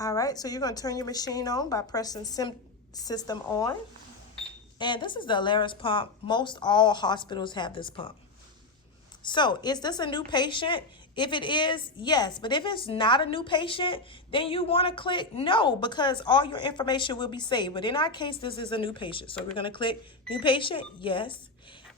All right, so you're going to turn your machine on by pressing system on. And this is the Alaris pump. Most all hospitals have this pump. So is this a new patient? If it is, yes. But if it's not a new patient, then you want to click no, because all your information will be saved. But in our case, this is a new patient. So we're going to click new patient, yes.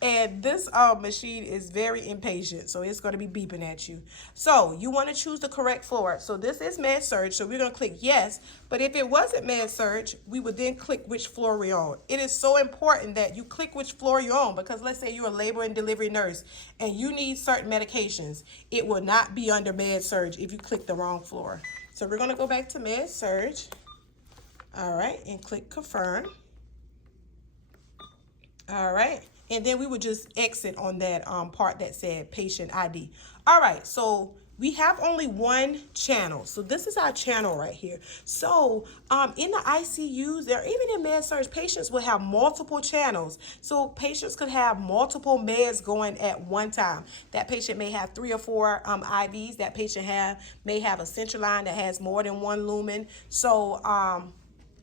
And this machine is very impatient, so it's going to be beeping at you. So you want to choose the correct floor. So this is med surg, so we're going to click yes. But if it wasn't med surg, we would then click which floor we're on. It is so important that you click which floor you're on, because let's say you're a labor and delivery nurse and you need certain medications. It will not be under med surg if you click the wrong floor. So we're going to go back to med surg. All right, and click confirm. All right. And then we would just exit on that part that said patient ID. All right, so we have only one channel. So this is our channel right here. So in the ICUs, there, even in med surg, patients will have multiple channels. So patients could have multiple meds going at one time. That patient may have 3 or 4 IVs. That patient may have a central line that has more than 1 lumen. So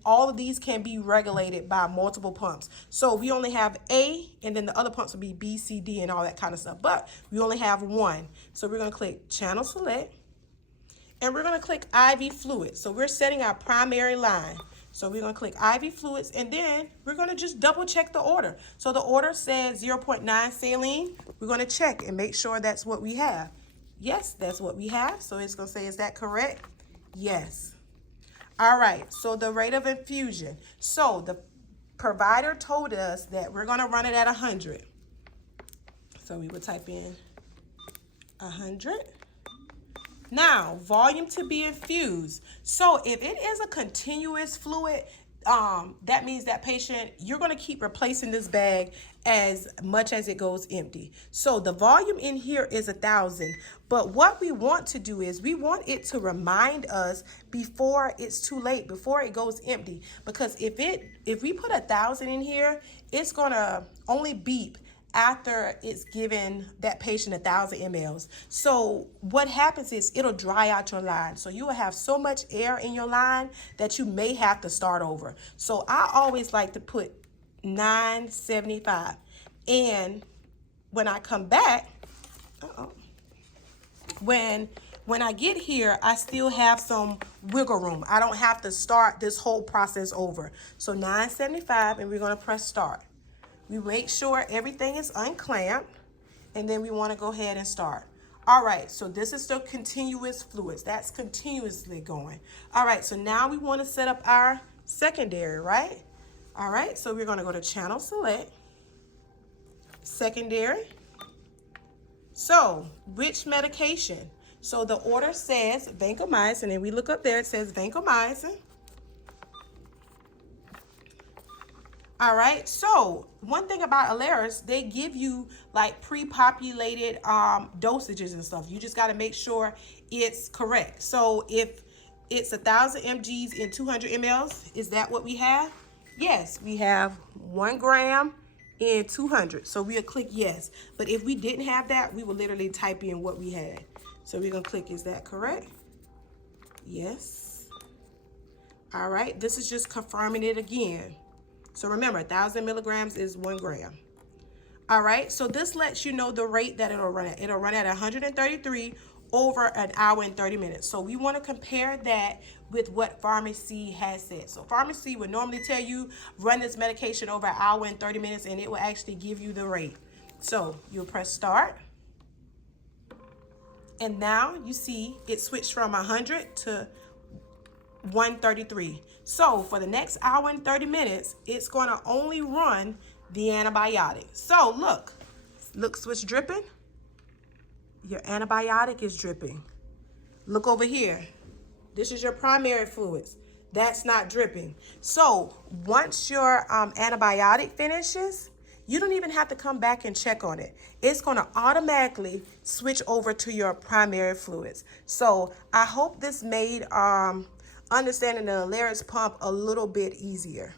all of these can be regulated by multiple pumps. So we only have A, and then the other pumps will be B, C, D, and all that kind of stuff. But we only have one. So we're going to click Channel Select, and we're going to click IV Fluids. So we're setting our primary line. So we're going to click IV Fluids, and then we're going to just double check the order. So the order says 0.9 saline. We're going to check and make sure that's what we have. Yes, that's what we have. So it's going to say, is that correct? Yes. All right, so the rate of infusion. So the provider told us that we're going to run it at 100. So we would type in 100. Now, volume to be infused. So if it is a continuous fluid, that means that patient, you're going to keep replacing this bag as much as it goes empty. So the volume in here is 1,000. But what we want to do is we want it to remind us before it's too late, before it goes empty. Because if we put 1,000 in here, it's going to only beep after it's given that patient 1,000 mLs. So what happens is it'll dry out your line. So you will have so much air in your line that you may have to start over. So I always like to put 975. And when I come back, when I get here, I still have some wiggle room. I don't have to start this whole process over. So 975, and we're going to press start. We make sure everything is unclamped, and then we want to go ahead and start. All right, so this is the continuous fluids. That's continuously going. All right, so now we want to set up our secondary, right? All right, so we're going to go to Channel Select, Secondary. So, which medication? So the order says vancomycin, and we look up there, it says vancomycin. All right, so one thing about Alaris, they give you like pre-populated dosages and stuff. You just got to make sure it's correct. So if it's 1,000 mgs in 200 mLs, is that what we have? Yes, we have 1 gram in 200. So we'll click yes. But if we didn't have that, we will literally type in what we had. So we're going to click, is that correct? Yes. All right, this is just confirming it again. So remember, 1,000 milligrams is 1 gram. All right, so this lets you know the rate that it'll run at. It'll run at 133 over an hour and 30 minutes. So we want to compare that with what pharmacy has said. So pharmacy would normally tell you run this medication over an hour and 30 minutes, and it will actually give you the rate. So you'll press start. And now you see it switched from 100 to 133. So for the next hour and 30 minutes, it's going to only run the antibiotic. So look, switch dripping. Your antibiotic is dripping. Look over here. This is your primary fluids. That's not dripping. So once your antibiotic finishes, you don't even have to come back and check on it. It's going to automatically switch over to your primary fluids. So I hope this made understanding the Alaris pump a little bit easier.